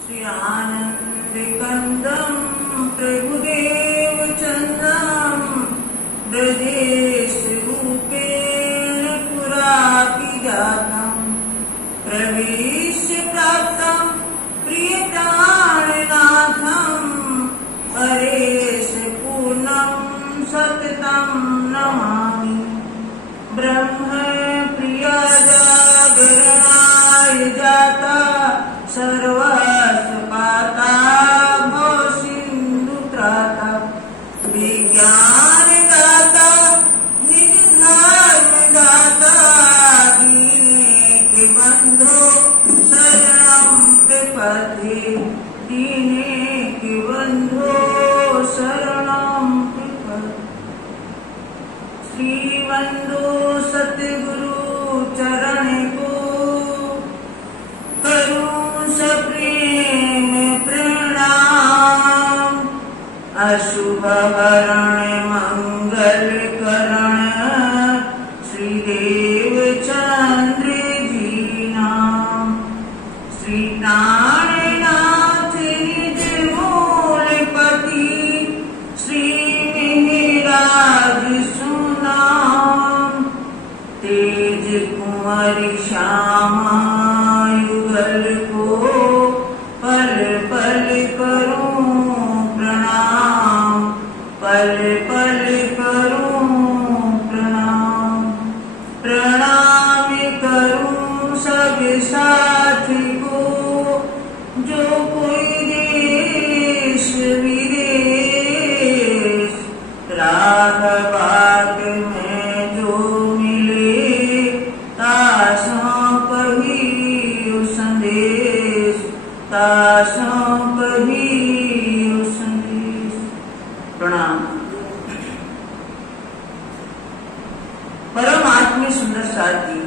श्री आनंद कंदम प्रभुदेव चंदम ब्रजेश रूपेण पुरापि जातम् प्रवेश प्राप्तम् प्रिय प्राणनाथम् हरेश पूर्णम् सततम् नमामि। ब्रह्म प्रिय जागरणाय जाता सर्वस्वपाता भव सिंधु त्राता विज्ञान दाता निज धर्म दाता दीने के बंधो शरणं प्रपद्ये दीने के बंधो शरणं प्रपद्ये। श्री वंदो सतगुरु चरण को करूं सप्रेम प्रणाम। अशुभ हरण मंगल करण श्री देव चंद्र जी नाम। श्री प्राणनाथ निज मूलपति श्री मिहिराज सुनाम। तेज कुंवर श्यामा युगल को पल पल करूं प्रणाम पल पल करूं प्रणाम। प्रणाम करूं सब साथी को जो कोई देश विदेश राह बाट में जो मिले तासों कहियो संदेश तासों कहियो संदेश। प्रणाम। परमात्मा सुंदर साथी,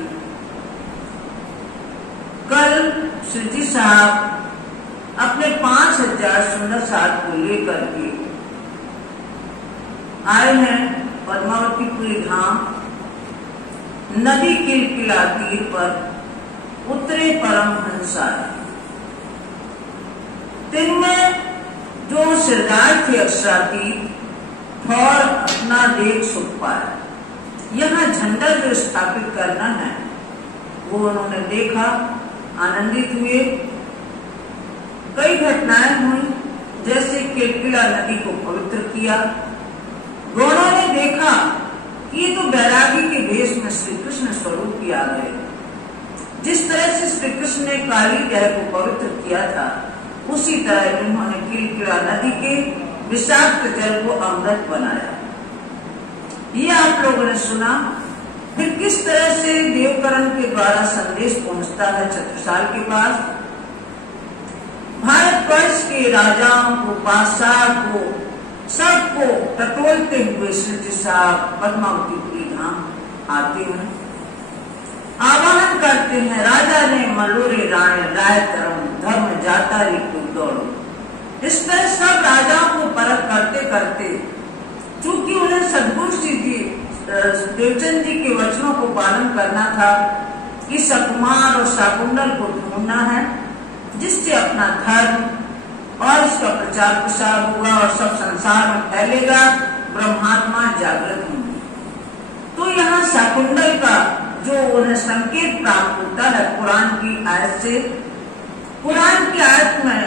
कल श्री जी साहब अपने 5000 सुंदर साथ को लेकर के आए हैं पद्मावतीपुरी धाम। नदी किलकिला तीर पर उतरे परमहंसा। दिन में जो सरदार थे अक्षरातीत और अपना देख सुख पाया। यहाँ झंडा जो स्थापित करना है वो उन्होंने देखा, आनंदित हुए। कई घटनाएं हुई, जैसे किलकिला नदी को पवित्र किया। गौड़ों ने देखा कि ये तो बैरागी के भेष में श्री कृष्ण स्वरूप ही आ गए। जिस तरह से श्री कृष्ण ने काली गह को पवित्र किया था, उसी तरह इन्होंने किलकिला नदी के विषाक्त जल को अमृत बनाया। ये आप लोगों ने सुना। फिर किस तरह से देवकरण के द्वारा संदेश पहुंचता है छत्रसाल के पास। भारतवर्ष के राजाओं को, बादशाह को, सबको टटोलते हुए श्री जी साहब पद्मावतीपुरी धाम आते हैं, आवाहन करते हैं। राजा ने मलोरे राय राय तरम धर्म जाता री को दौड़ो। इस तरह सब राजाओं को परख करते करते, चूंकि उन्हें सदगुरु श्री जी देवचंद जी के वचनों को पालन करना था कि सकुमार और शाकुंडल को ढूंढना है, जिससे अपना धर्म और इसका प्रचार प्रसार होगा और सब संसार में फैलेगा, ब्रह्मात्मा जागृत होंगे। तो यहाँ शाकुंडल का जो उन्हें संकेत प्राप्त होता है कुरान की आयत से। कुरान की आयत में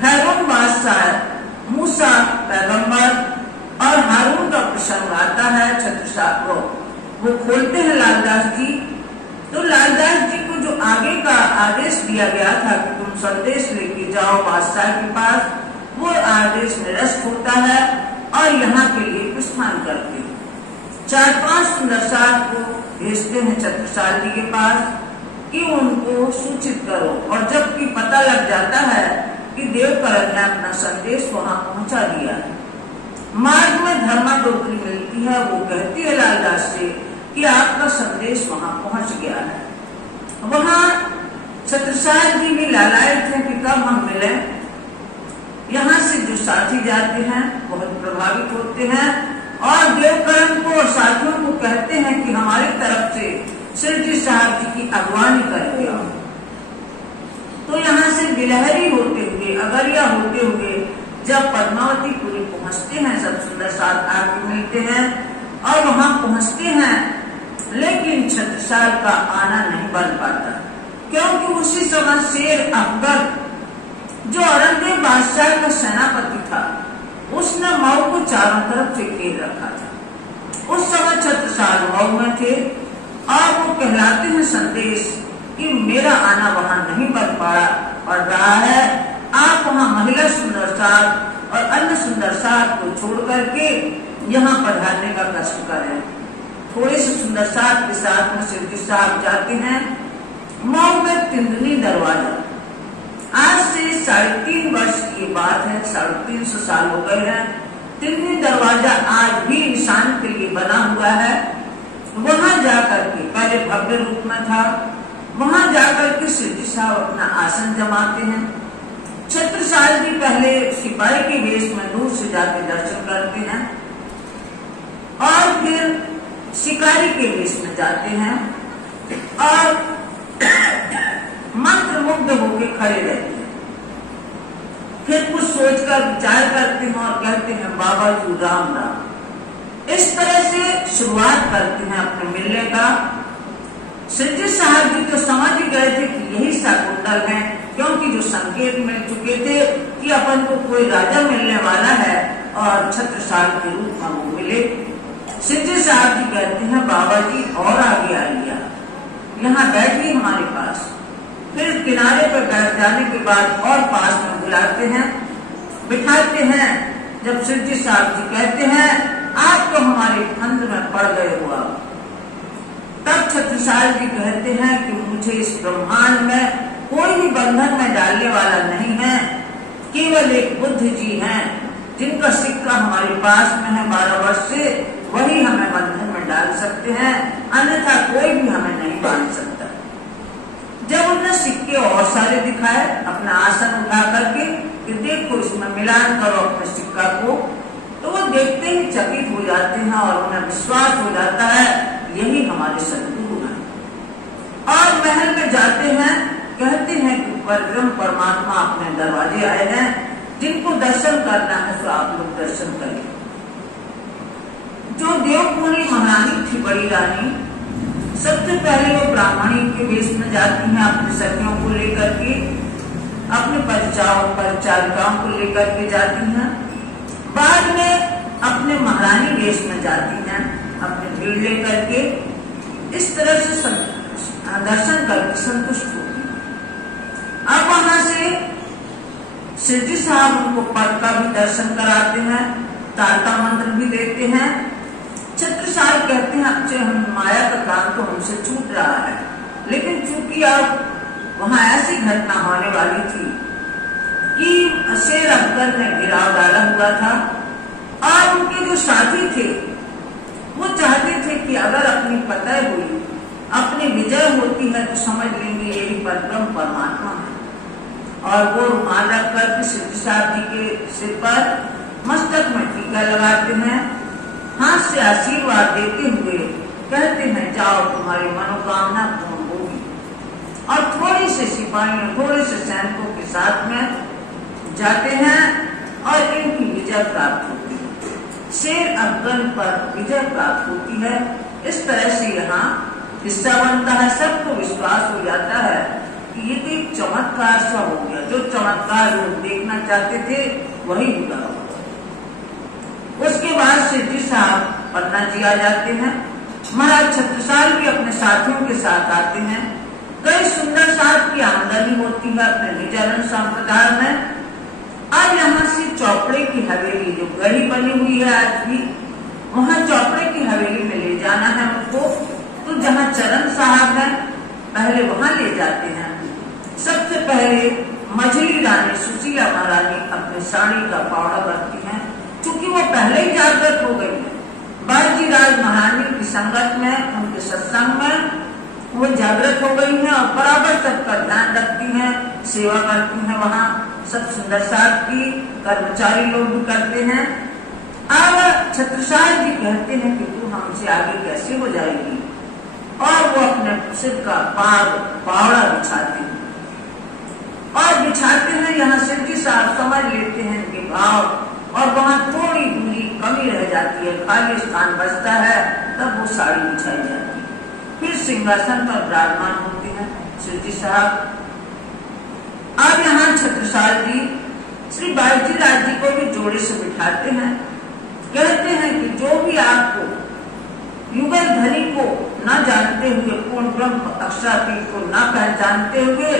फैरोन बादशाह, मूसा पैगंबर और हारून का प्रसंग आता है। छत्रसाल को वो खोलते हैं लालदास जी। तो लालदास जी को जो आगे का आदेश दिया गया था कि तुम संदेश लेके जाओ बादशाह के पास, वो आदेश निरस्त होता है और यहाँ के लिए प्रस्थान करते हैं। 4-5 सुंदर साथ को भेजते हैं छत्रसाल जी के पास कि उनको सूचित करो। और जबकि पता लग जाता है कि देवकरण ने अपना संदेश वहां पहुंचा दिया है। मार्ग में धर्मा डोकरी मिलती है, वो कहती है लालदास से कि आपका संदेश वहां पहुंच गया है। वहां छत्रसाल जी भी लालायित हैं कि कब हम मिले। यहाँ से जो साथी जाते हैं बहुत प्रभावित होते हैं और देवकरण को और साथियों को कहते हैं कि हमारी तरफ से श्री जी साहब जी की अगवानी करके आओ। तो यहाँ से बिलहरी होते जब पद्मावतीपुरी पहुंचते हैं, सब सुंदर साथ आके मिलते हैं और वहां पहुंचते हैं, लेकिन छत्रसाल का आना नहीं बन पाता, क्योंकि उसी समय शेर अकबर जो औरंगजेब बादशाह का सेनापति था, उसने मऊ को चारों तरफ से घेर रखा था। उस समय छत्रसाल मऊ में थे और वो कहलाते हैं संदेश कि मेरा आना वहां नहीं बन पड़ रहा है, आप वहां महिला सुंदर साथ और अन्य सुंदर साथ को छोड़ करके यहाँ पधारने का कष्ट करें। थोड़े से सुंदर साथ के साथ में सिद्धि साहब जाते हैं मऊ में तिंदनी दरवाजा। आज से 3.5 वर्ष की बात है, 350 साल हो गए हैं। तिंदनी दरवाजा आज भी इंसान के लिए बना हुआ है। वहां जाकर के पहले भव्य रूप में था, वहां जाकर के सिद्धि साहब अपना आसन जमाते हैं। छत्रसाल जी पहले सिपाही के वेश में दूर से जाके दर्शन करते हैं और फिर शिकारी के वेश में जाते हैं और मंत्र मुग्ध होकर खड़े रहते हैं। फिर कुछ सोचकर विचार करते हैं और कहते हैं बाबा जी राम राम। इस तरह से शुरुआत करते हैं अपने मिलने का। सिद्धि साहब जी तो समझ ही गए थे कि यही शाकुंतल है, क्योंकि जो संकेत मिल चुके थे कि अपन को कोई राजा मिलने वाला है और छत्रसाल के रूप में वो मिले। सिद्धि साहब जी कहते हैं बाबा जी और आगे आइए, यहाँ बैठिए हमारे पास। फिर किनारे पर बैठ जाने के बाद और पास में बुलाते हैं, बिठाते हैं। जब सिद्धि साहब जी कहते हैं आप तो हमारे फंद में पड़ गए हो, तब छत्रसाल जी कहते हैं कि मुझे इस ब्रह्मांड में कोई भी बंधन में डालने वाला नहीं है, केवल एक बुद्ध जी हैं जिनका सिक्का हमारे पास में है 12 वर्ष से, वही हमें बंधन में डाल सकते हैं, अन्यथा कोई भी हमें नहीं बांध सकता। जब उन्हें सिक्के और सारे दिखाए अपना आसन उठा करके कि देखो इसमें मिलान करो अपने सिक्का को, तो वो देखते ही चकित हो जाते हैं और उन्हें विश्वास हो जाता है यही हमारे सदगुरु हैं। और महल में जाते हैं, कहते हैं कि परम परमात्मा अपने दरवाजे आए हैं, जिनको दर्शन करना है तो आप लोग दर्शन करें। जो देवपुरी महारानी थी बड़ी रानी, सबसे पहले वो ब्राह्मणी के वेश में जाती हैं अपने सखियों को लेकर के, अपने परिचारिकाओं को लेकर के जाती हैं। बाद में अपने महारानी वेश में जाती हैं अपने भीड़ लेकर के। इस तरह से दर्शन करके संतुष्ट होती हैं। अब वहां से सिद्धि साहब उनको पद का भी दर्शन कराते हैं, तारका मंत्र भी देते हैं। छत्रसाल कहते हैं अच्छे हम माया का काम तो हमसे छूट रहा है, लेकिन चूंकि अब वहां ऐसी घटना होने वाली थी कि शेर अकबर ने गिराव डाला हुआ था और उनके जो साथी थे वो चाहते थे कि अगर अपनी फतह हुई, अपनी विजय होती है तो समझ लेंगे यही परम परमात्मा है। और वो रुमाल रख कर सिद्धि साहब जी के सिर पर मस्तक में टीका लगाते हैं, हाथ से आशीर्वाद देते हुए कहते हैं जाओ तुम्हारी मनोकामना पूर्ण होगी। और थोड़ी से सिपाहियों, थोड़े से सैनिकों के साथ में जाते हैं और इनकी विजय प्राप्त होती है, शेर अफगान पर विजय प्राप्त होती है। इस तरह से यहाँ हिस्सा बनता है, सबको विश्वास हो जाता है कि ये तो एक चमत्कार सा हो गया, जो चमत्कार लोग देखना चाहते थे वही हुआ। उसके बाद सिद्धि साहब पन्ना जी आ जाते हैं। महाराज छत्रसाल भी अपने साथियों के साथ आते हैं। कई सुंदर साथ की आमदनी होती है अपने निजानंद संप्रदाय में। अब यहाँ से चौपड़े की हवेली जो गढ़ी बनी हुई है आज भी, वहाँ चौपड़े की हवेली में ले जाना है उनको। तो जहाँ चरण साहब है पहले वहाँ ले जाते हैं। सबसे पहले मझली रानी सुशीला महारानी अपने साड़ी का पावड़ा करती हैं, चूंकि वो पहले ही जागृत हो गई है। बाजीराज महारानी की संगत में, उनके सत्संग में वो जागृत हो गई है और बराबर सबका ध्यान रखती हैं, सेवा करती हैं। वहाँ सब सुंदर साथ की कर्मचारी लोग भी करते हैं। अब छत्रसाल जी कहते हैं कि तू हमसे आगे कैसे हो जाएगी, और वो अपने सिर का पावड़ा बिछाते हैं और बिछाते हैं। यहाँ सिद्धि साहब समझ लेते हैं कि भाव और वहाँ थोड़ी दूरी कमी रह जाती है, खाली स्थान बचता है, तब वो साड़ी बिछाई जाती है। फिर सिंहासन पर विराजमान होते हैं श्री जी साहब। अब यहाँ छत्रसाल जी श्री बाजीराव जी को भी जोड़े से बिठाते हैं। कहते हैं कि जो भी आपको युगल धनी को न जानते हुए, पूर्ण ब्रह्म अक्षरातीत को न पहचानते हुए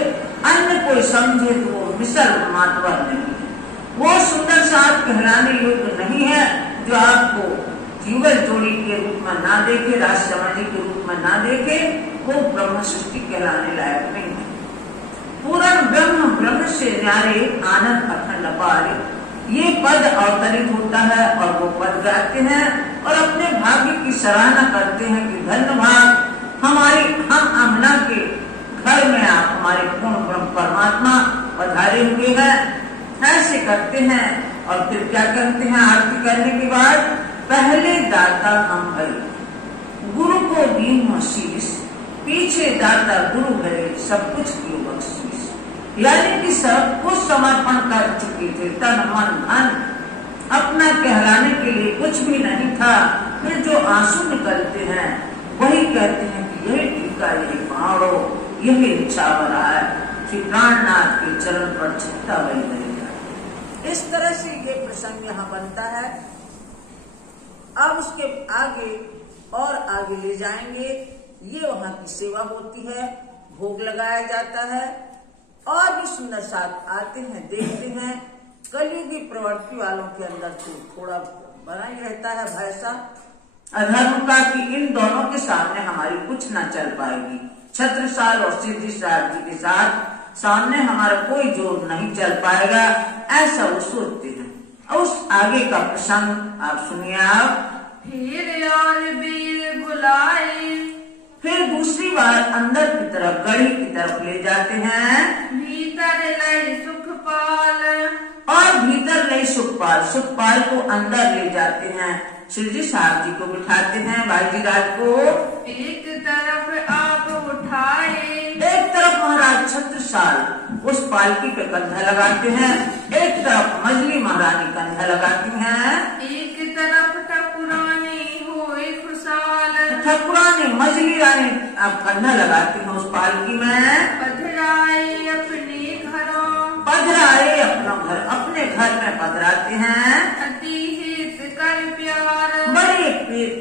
अन्य कोई समझे तो वो मिसल मातवर नहीं है, वो सुंदर साथ कहलाने योग्य नहीं है। जो आपको युगल जोड़ी के रूप में ना देखे, राज समाजी के रूप में ना देखे, वो ब्रह्म सृष्टि कहलाने लायक नहीं है। पूर्ण ब्रह्म ब्रह्म से न्यारे आनंद अखंड अपार, ये पद अवतरित होता है और वो पद गाते हैं और अपने भाग्य की सराहना करते हैं कि धन्य भाग हमारी, हम अमना के घर में आप हमारे पूर्ण ब्रह्म परमात्मा पधारे हुए हैं। ऐसे करते हैं और फिर क्या करते हैं, आरती करने के बाद पहले दाता हम भरे, गुरु को दीन शीश, पीछे दाता गुरु भरे, सब कुछ क्यों बख्शीश। यानी कि सब कुछ समर्पण कर चुके थे, तन मन धन, अपना कहलाने के लिए कुछ भी नहीं था। फिर जो आंसू निकलते हैं वही कहते हैं कि यही टीका, यही पहाड़ो, यही इच्छा बना है, श्री प्राणनाथ के चरण पर छत्ता बन गई। इस तरह से ये प्रसंग यहाँ बनता है। अब उसके आगे और आगे ले जाएंगे, ये वहाँ की सेवा होती है, भोग लगाया जाता है और भी सुंदर साथ आते हैं, देखते हैं। कलयुगी प्रवृत्ति वालों के अंदर तो थोड़ा बना ही रहता है भय सा अधर्म का कि इन दोनों के सामने हमारी कुछ न चल पाएगी। छत्रसाल और सिद्धि साहब जी के साथ सामने हमारा कोई जोर नहीं चल पाएगा, ऐसा वो सोचते हैं। और उस आगे का प्रसंग आप सुनिए। आप फिर बुलाए, फिर दूसरी बार अंदर की तरफ, गढ़ी की तरफ ले जाते हैं। भीतर लय सुखपाल, और भीतर ले सुखपाल, सुखपाल को अंदर ले जाते हैं। श्री जी साहब जी को बिठाते हैं, बाजीराज को। एक तरफ आप उठाए, एक तरफ महाराज छत्रसाल उस पालकी पे कंधा लगाते हैं, एक तरफ मजली महारानी कंधा लगाती हैं। एक तरफ ठकुरानी होए खुशहाल, ठकुरानी मजली रानी आप कंधा लगाती हैं उस पालकी में। पधराए अपने घरों, पधराए अपना घर, अपने घर में पधराते हैं। अति हित कर प्यार, बड़े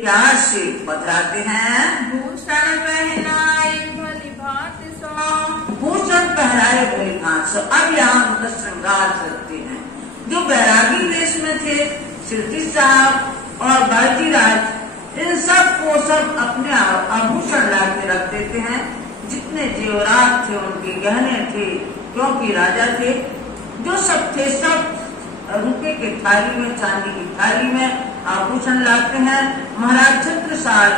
प्यार से पधराते हैं। भूषण पहनाए भली भांति सो, भूषण पहनाए भली भांति सो। अब यहाँ उनका श्रृंगार करते हैं। जो बैरागी देश में थे सिद्धि साहब और बाजीराज, इन सब को सब अपने आभूषण ला के रख देते हैं। जितने जेवरात थे, उनके गहने थे, क्योंकि राजा थे, जो सब थे सब रुपए के थाली में, चांदी की थाली में आभूषण लाते हैं। महाराज छत्रसाल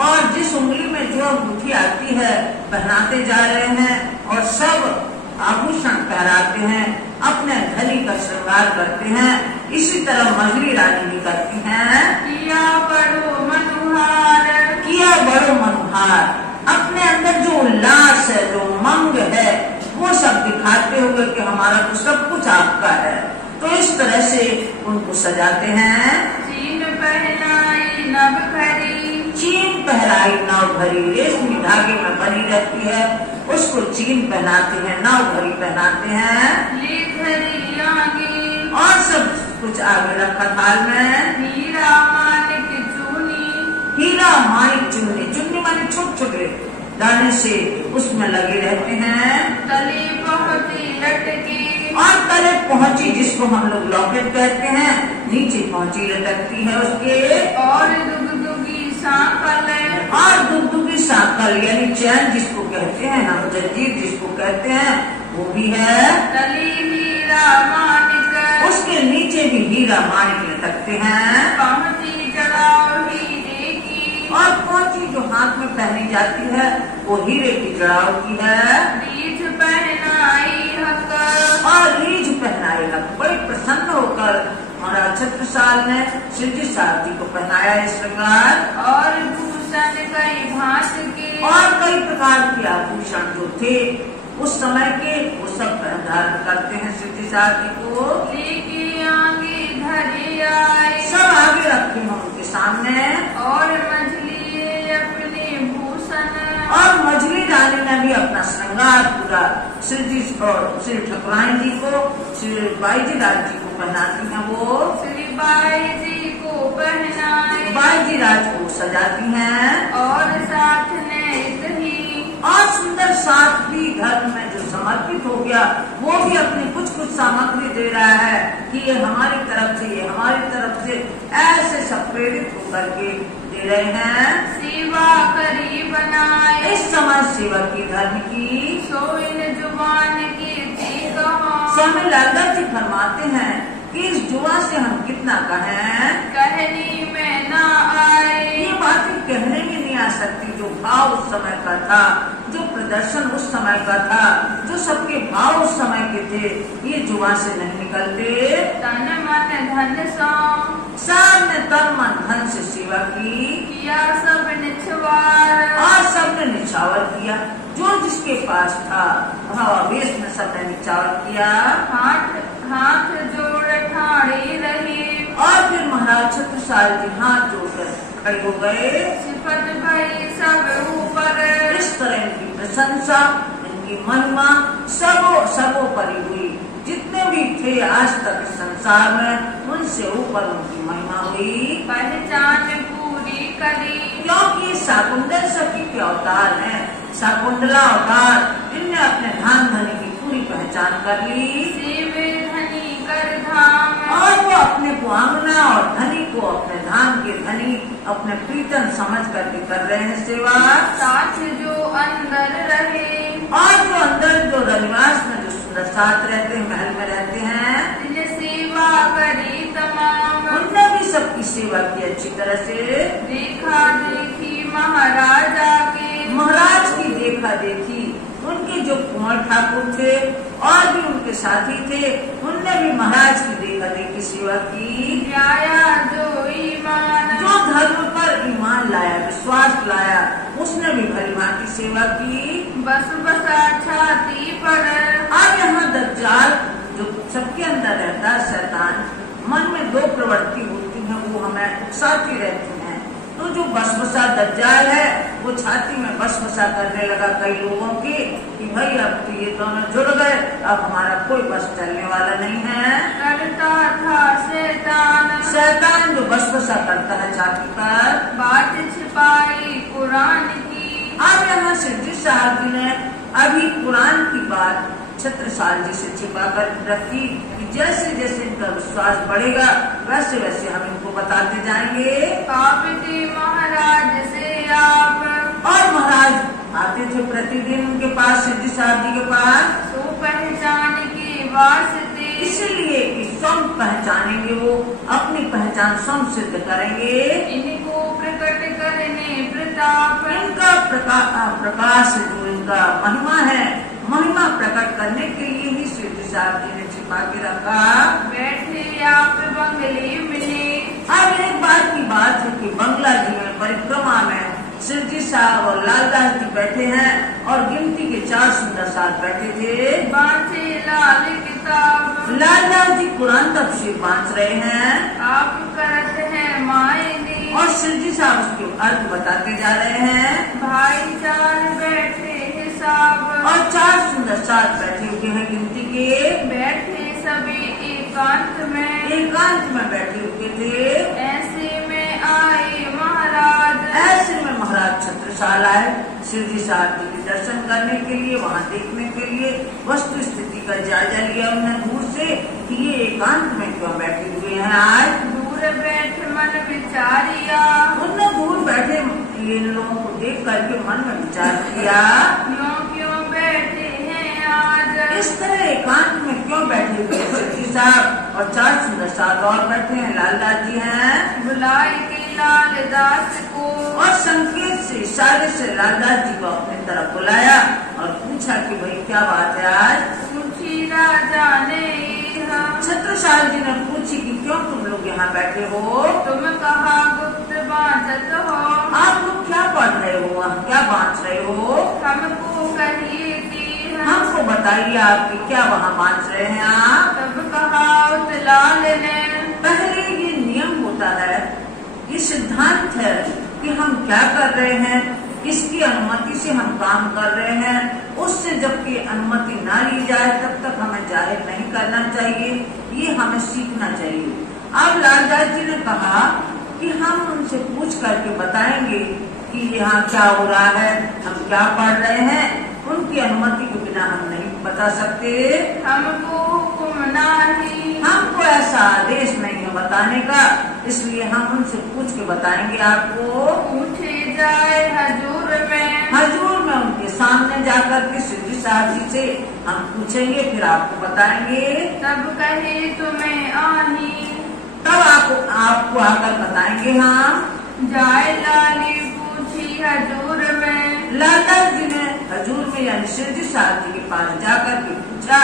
और जिस उंगली में जो अंगूठी आती है पहनाते जा रहे हैं और सब आभूषण पहनाते हैं, अपने धनी का श्रृंगार करते हैं। इसी तरह मजली रानी भी करती हैं। किया बड़ो मनोहार, किया बड़ो मनोहार, अपने अंदर जो उल्लास है, जो मंग है, वो सब दिखाते हुए कि हमारा तो सब कुछ आपका है। तो इस तरह से उनको सजाते हैं। चीन पहनाई नभ भरी, चीन पहनाई नाव भरी, रेशमी धागे में बनी रहती है, उसको चीन पहनाते हैं, नाव भरी पहनाते हैं। ले धरी आगे, और सब कुछ आगे रखा थाल में। हीरा मानिक चूनी, हीरा मानिक चुन्नी, चुन्नी माने छोटे छोटे दाने से उसमें लगे रहते हैं। तले पहुंची लटके, और तले पहुंची, जिसको हम लोग लॉकेट कहते हैं, नीचे पहुंची लटकती है उसके। और दुगदुगी सांकल, और दुगदुगी सांकल यानी चैन जिसको कहते हैं, हम जंजीर जिसको कहते हैं, वो भी है। तले हीरा मानिक, उसके नीचे भी हीरा मानिक लटकते हैं। पहुंची जड़ाओ हीरे की, और पहुंची जो हाथ में पहनी जाती है वो हीरे की जड़ाव की है। रीझ पहनाई हक, और रीझ पहनाए हक। बड़े प्रसन्न होकर महाराज छत्रसाल ने सिद्धि साहब जी को पहनाया इस श्रृंगार। और भूषण कई भांत के, और कई प्रकार के आभूषण जो थे उस समय के, वो सब धारण करते हैं सिद्धि साहब जी को। लेके सजाए, सब आगे रखती हूँ उनके सामने। और मछली अपने भूषण, और मछली रानी ने भी अपना श्रृंगार पूरा श्री जी और श्री ठकुराइन जी को, श्री बाई जी राज जी को पहनाती हैं। वो श्री बाई जी को पहनाए, बाई जी राज को सजाती हैं। और साथ नेत ही, और सुंदर साथ भी घर में जो समर्पित हो गया वो भी अपनी कुछ कुछ सामग्री दे रहा है कि ये हमारी तरफ से, ये हमारी तरफ से, ऐसे सब प्रेरित होकर के दे रहे हैं। सेवा करी बनाए, इस समय सेवा की धर्म की सोइन जुबान की थी कहो, स्वामी लालदास जी फरमाते हैं कि इस जुआ से हम कितना कहें, कहनी में ना आए, ये बातें कहने में नहीं आ सकती। जो भाव उस समय का था, जो प्रदर्शन उस समय का था, जो सबके भाव उस समय के थे, ये जुआ से नहीं निकलते। तन मन धन सो, सबने तन मन धन से सेवा की, किया सब निछवार, और सबने निछावर किया। जो जिसके पास था भावावेश में सबने निछावर किया। हाथ जोड़ ठाड़ी रही, और फिर महाराज छत्रसाल जी हाथ जोड़कर खड़े हो गए। सिफत भई सब ऊपर, इस तरह इनकी प्रशंसा, इनकी महिमा सर्वोपरि हुई। जितने भी थे आज तक इस संसार में, उनसे ऊपर उनकी महिमा हुई। पहचान पूरी करी, क्योंकि ये शाकुंतल सखी के अवतार हैं, शाकुंतला अवतार। इनने अपने धाम धनी की पूरी पहचान कर ली। सेवे धनी कर धाम, और वो अपने को आंगना और धनी को अपने धाम के धनी, अपने प्रीतम समझ करके कर रहे हैं सेवा। साथ जो अंदर रहे, और जो अंदर जो रनिवास में जो सुंदर साथ रहते हैं, महल में रहते हैं, तिन सेवा करी तमाम, उनने भी सबकी सेवा की अच्छी तरह से। देखा देखी महाराजा के, महाराज की देखा देखी, उनके जो कुंवर ठाकुर थे और भी उनके साथी थे, उनने भी महाराज की देखा देखी सेवा की। न्याया जो ईमान, जो धर्म पर ईमान लाया, विश्वास लाया, उसने भी भली भांति सेवा की। बस बसा छाती पर, अब यहाँ दज्जाल जो सबके अंदर रहता है, शैतान, मन में दो प्रवृत्ति होती है, वो हमें उकसाती रहती है। तो जो बसबसा दज्जाल है वो छाती में बसबसा करने लगा कई लोगों की कि भाई अब तो ये दोनों जुड़ गए, अब हमारा कोई बस चलने वाला नहीं है। करता था शैतान जो बसबसा करता है छाती पर, बात छिपाई कुरान की। अब यहाँ सिद्धि साहब जी ने अभी कुरान की बात छत्रसाल जी से छिपा कर रखी कि जैसे जैसे इनका विश्वास बढ़ेगा वैसे वैसे हम इनको बताते जाएंगे। काबिती महाराज से आप, और महाराज आते थे प्रतिदिन उनके पास, सिद्धि साहब जी के पास। सो पहचान की वास्ते, इसलिए कि स्वयं पहचानेंगे, वो अपनी पहचान स्वयं सिद्ध करेंगे। इनको प्रकट करने प्रताप, इनका प्रकाश जो इनका महिमा है, महिमा प्रकट करने के लिए ही सिद्धि साहब जी ने छिपा के रखा। बैठे आप बंगले मिले, अब एक बात की बात है कि बंगला जी में परिक्रमा में सिद्धि साहब और लालदास जी बैठे हैं और गिनती के 4 सुंदर साथ बैठे थे। बांचे लाल किताब, लालदास जी कुरान तफसीर बांट रहे हैं, आप करत हैं मायने, और सिद्धि साहब उसके अर्थ बताते जा रहे हैं। भाईचार बैठे हिसाब, और 4 सुंदर साथ बैठे हुए हैं गिनती के। बैठे सभी एकांत में बैठे हुए थे। ऐसे में आए महाराज, ऐसे में महाराज छत्रसाल आए सिद्धि साहब जी के दर्शन करने के लिए, वहाँ देखने के लिए, वस्तु स्थिति का जायजा लिया उन्होंने दूर से कि ये एकांत में क्यों बैठे हुए हैं। आज दूर बैठ मन विचारिया, उन्होंने दूर बैठे इन लोगों को देख करके मन में विचार किया, क्यों बैठे हैं आज, इस तरह एकांत में क्यों बैठे हुए सिद्धि साहब और 4 सुंदर साहब और बैठे हैं, लालदास जी हैं। बुलाए के लालदास को, और संकेत से, इशारे से लालदास जी को अपने तरफ बुलाया और पूछा कि भाई क्या बात है आज। पूछी राजा ने, छत्रसाल जी ने पूछी कि क्यों तुम लोग यहाँ बैठे हो। तुम कहा गुप्त बांचत हो, आप लोग क्या पढ़ रहे हो, क्या बांच रहे हो, हमको कहिए की, हमको बताइए आपकी क्या वहाँ बांच रहे हैं आप। तब कहा उतलाल ने, पहले ये सिद्धांत है कि हम क्या कर रहे हैं, किसकी अनुमति से हम काम कर रहे हैं, उससे जबकि अनुमति ना ली जाए तब तक हमें जाहिर नहीं करना चाहिए। ये हमें सीखना चाहिए। अब लालदास जी ने कहा कि हम उनसे पूछ करके बताएंगे कि यहाँ क्या हो रहा है, हम क्या पढ़ रहे हैं। उनकी अनुमति के बिना हम नहीं बता सकते। हमको हुक्म नहीं, हमको ऐसा आदेश नहीं है बताने का, इसलिए हम उनसे पूछ के बताएंगे आपको। पूछे जाए हजूर में, हजूर में उनके सामने जाकर के सिद्धि साहब जी से हम पूछेंगे, फिर आपको बताएंगे। तब कहे तुम्हें आही, तब आपको आकर बताएंगे। हम जाए लाली पूछी हजूर में। लालदास जी ने हजूर में यानी सिद्धि साहब जी के पास जाकर के पूछा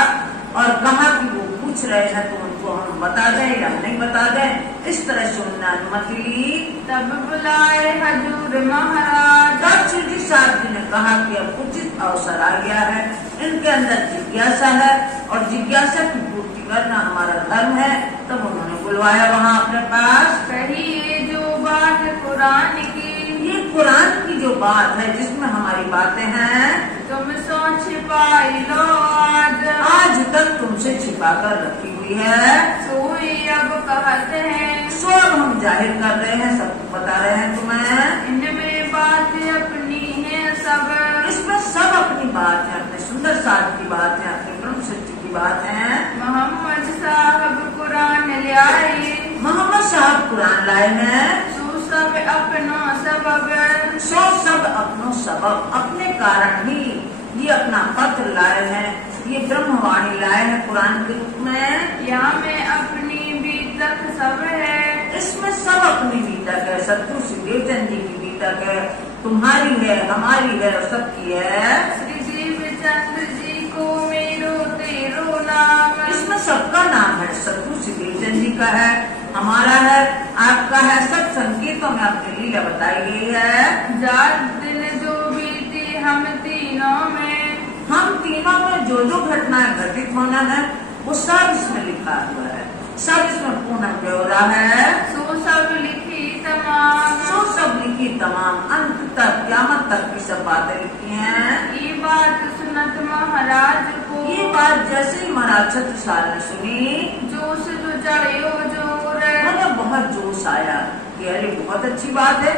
और कहा कि वो पूछ रहे हैं तो उनको हम बता दें या नहीं बता दें। इस तरह से उन्होंने अनुमति ली। तब बुलाए हजूर महाराज, तब सिद्धि साहब जी ने कहा कि अब उचित अवसर आ गया है, इनके अंदर जिज्ञासा है और जिज्ञासा की पूर्ति करना हमारा धर्म है। तब उन्होंने बुलवाया वहाँ अपने पास। कहिए जो बात कुरान की, ये कुरान की जो बात है जिसमें हमारी बातें हैं, तुम सो छिपाई लो आज तक तुमसे छिपा कर रखी हुई है, सोई अब कहते हैं। सो अब हम जाहिर कर रहे हैं, सबको बता रहे हैं तुम्हें। इनमें बात अपनी है सब, इसमें सब अपनी बात है, अपने सुंदर साथ की बात है, अपने ब्रह्म सत्य की बात है। मोहम्मद साहब कुरान लाए, मोहम्मद साहब कुरान लाए हैं। सब अपनो सबब, सो सब अपनो सबब, अपने कारण ही ये अपना पत्र लाए हैं, ये ब्रह्मवाणी लाए हैं कुरान के रूप में। यहाँ में अपनी बीतक सब है, इसमें सब अपनी बीतक है, सत्तू सिद्धेचंद जी की बीतक है, तुम्हारी है, हमारी है और सबकी है। श्री देवचंद्र जी को मेरो तेरो नाम, इसमें सबका नाम है, सत्तू सिद्धेचंद जी का है, हमारा है, आपका है। सब संकेतों में अपनी लीला बताई गई है। जात दिन जो बीती हम तीनों में, हम तीनों में जो जो घटनाएं घटित होना है वो सब इसमें लिखा हुआ है, सब इसमें पूर्ण ब्यौरा है। सो सब लिखी तमाम, सो सब लिखी तमाम, अंत तक क़यामत तक की सब बातें लिखी हैं। ये बात सुनत महाराज को, ये बात जैसे ही महाराज छत्रसाल ने सुनी, जोश जो चढ़े जोर, उन्हें बहुत जोश आया कि अरे बहुत अच्छी बात है,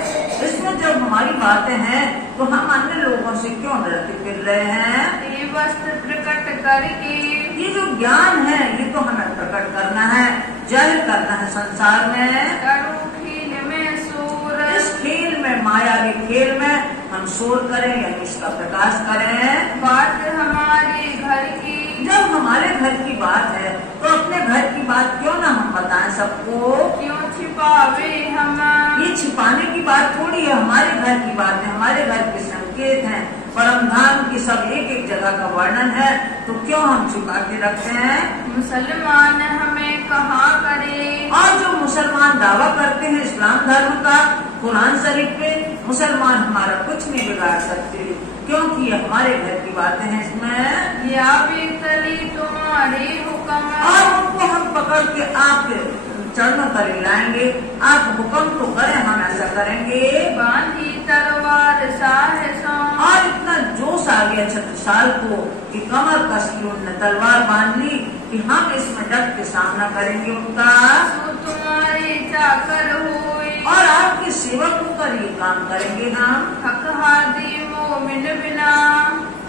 इसमें जब हमारी बातें हैं तो हम अन्य लोगों से क्यों डरते फिर रहे हैं। ये वस्त्र प्रकट करके, ये जो ज्ञान है ये तो हमें प्रकट करना है, जाहिर करना है संसार में। करो खेल में शोर, इस खेल में, मायावी खेल में हम शोर करें यानी इसका प्रकाश करें। बात हमारे घर की, जब हमारे घर की बात है तो अपने घर की बात क्यों ना हम बताएं सबको। क्यों छिपावे हम, ये छिपाने की बात थोड़ी है, हमारे घर की बात है, हमारे घर के संकेत हैं, परम धाम की सब एक एक जगह का वर्णन है, तो क्यों हम छिपा के रखते हैं। मुसलमान हमें कहा करे, और जो मुसलमान दावा करते हैं इस्लाम धर्म का कुरान शरीफ पे, मुसलमान हमारा कुछ नहीं बिगाड़ सकते, क्योंकि ये हमारे घर की बातें हैं। इसमें या भी तली तुम्हारे हुक्म, और उनको हम पकड़ के आपके चरणों पर लाएंगे, आप हुक्म तो करें, हम ऐसा करेंगे। बांधी तलवार साहसों, और इतना जोश आ गया छत्रसाल को कि कमर कस की उन्होंने तलवार बांध ली कि हम इसमें डट के सामना करेंगे उनका। सो तुम्हारे चाकर हुए, और आपके सेवक होकर ये काम करेंगे हम। हक हादी मोमिन बिना,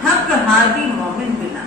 हक हादी मोमिन बिना,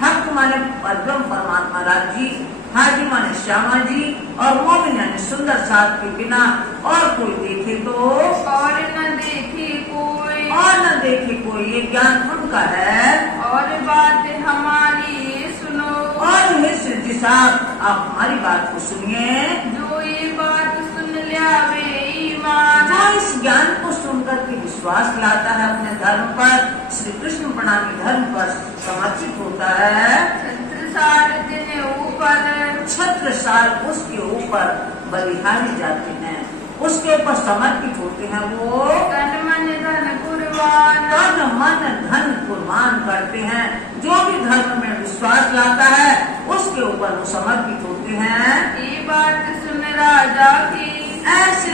हक माने परम परमात्मा राज जी, हाजी माने श्यामा जी, और मोमिन यानी सुंदर साथ के बिना और कोई देखे तो, और न देखे कोई, और न देखे कोई, ये ज्ञान उनका है। और बात हमारी सुनो, और हे सिद्धि साहब आप हमारी बात को सुनिए। जो ये बात सुन लिया वे ईमान, जो इस ज्ञान को सुनकर के विश्वास लाता है अपने धर्म पर, श्री कृष्ण प्रणामी धर्म पर समर्पित होता है, छत्रसाल दिन ऊपर, छत्रसाल उसके ऊपर बलिहारी जाते हैं, उसके ऊपर समर्पित होते हैं। वो तन मन धन कुर्बान, तन मन धन कुर्बान करते हैं, जो भी धर्म में विश्वास लाता है उसके ऊपर वो समर्पित होते हैं। ये बात सुन राजा की, ऐसे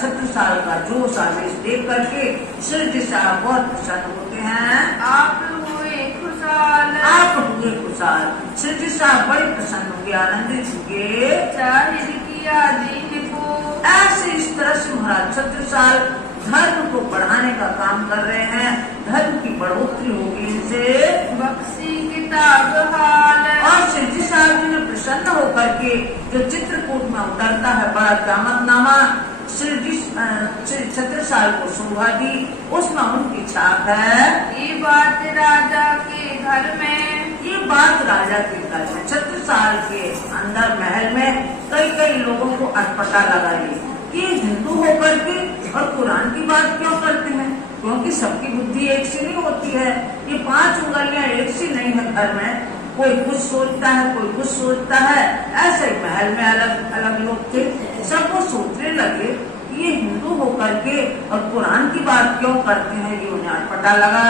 छत्रसाल का जोश आवेश देख करके श्री जी साहब बहुत प्रसन्न होते हैं। आप हुए खुशहाल, आप हुए खुशहाल। श्री जी साहब बड़े प्रसन्न होंगे, आनंदित होंगे। जाहिर किया दीन को, ऐसे इस तरह से महाराज छत्रसाल धर्म को बढ़ाने का काम कर रहे हैं, धर्म की बढ़ोतरी होगी इनसे। बख्शी किताब हाल, और श्री जी साहब जी ने प्रसन्न होकर के जो चित्रकूट में उतरता है बड़ा दामदनामा, श्री जी छत्रसाल को शोभा दी, उसमें उनकी छाप है। ये बात राजा के घर में, ये बात राजा के घर में, छत्रसाल के अंदर महल में कई कई लोगों को अटपटा लगा कि हिंदू होकर के और कुरान की बात क्यों करते हैं, क्योंकि सबकी बुद्धि एक सी नहीं होती है। ये 5 उंगलियां एक सी नहीं है घर में, कोई कुछ सोचता है, कोई कुछ सोचता है। ऐसे ही महल में अलग अलग लोग थे, सब वो सोचने लगे ये हिंदू होकर के और कुरान की बात क्यों करते हैं, ये उन्हें अटपटा लगा।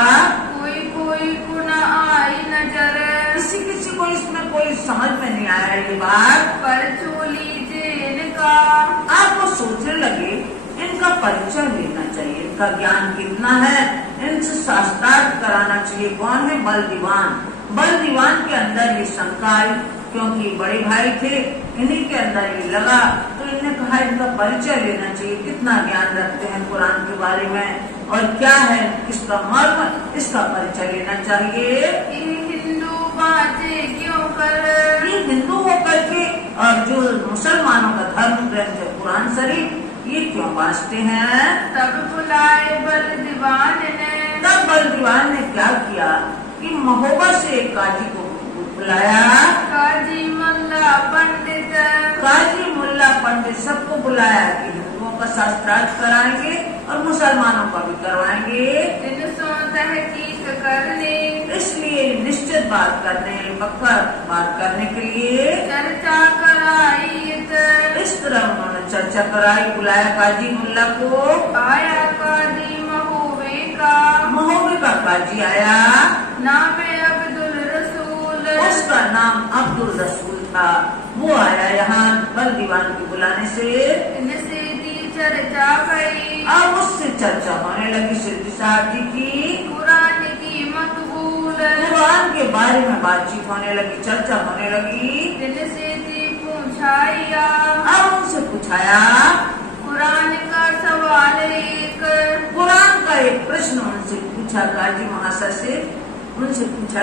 कोई कोई को न आई नजर, किसी किसी को इसमें कोई समझ में नहीं आया ये बात। पर चोली जेल का, आप वो सोचने लगे इनका परिचय लेना चाहिए, इनका ज्ञान कितना है, इनसे शास्त्रार्थ कराना चाहिए। कौन है? बल दीवान। बल दीवान के अंदर ये शंका आई, क्योंकि बड़े भाई थे, इन्हीं के अंदर ये लगा, तो इन्होंने कहा इनका परिचय लेना चाहिए, कितना ज्ञान रखते हैं कुरान के बारे में और क्या है इसका मर्म, इसका परिचय लेना चाहिए। हिंदू बाजे क्यों कर, ये हिंदू होकर के और जो मुसलमानों का धर्म ग्रंथ है कुरान शरीफ, ये क्यों बांटते हैं। तब बुलाए बल दीवान ने, तब बल दीवान ने क्या किया कि महोबा से एक काजी को बुलाया। काजी मुल्ला पंडित, काजी मुल्ला पंडित सबको बुलाया कि हिंदुओं का शास्त्रार्थ कराएंगे और मुसलमानों का भी करवाएंगे। इनसों तहकीक करने, इसलिए निश्चित बात करने, पक्का बात करने के लिए चर्चा कराई। इस तरह उन्होंने चर्चा कराई, बुलाया काजी मुल्ला को। आया काजी महोबे का, महोबे का काजी आया, नामे अब्दुल रसूल, उसका नाम अब्दुल रसूल था। वो आया यहाँ बल दीवान के बुलाने से। इनसे दी चर्चा करी, अब उससे चर्चा होने लगी श्री साहब जी की, कुरान की मकबूल, कुरान के बारे में बातचीत होने लगी, चर्चा होने लगी। इनसे दी पूछाया, अब उनसे पूछाया, कुरान का सवाल एक, कुरान का एक प्रश्न उनसे पूछा, काजी महाशय से उनसे पूछा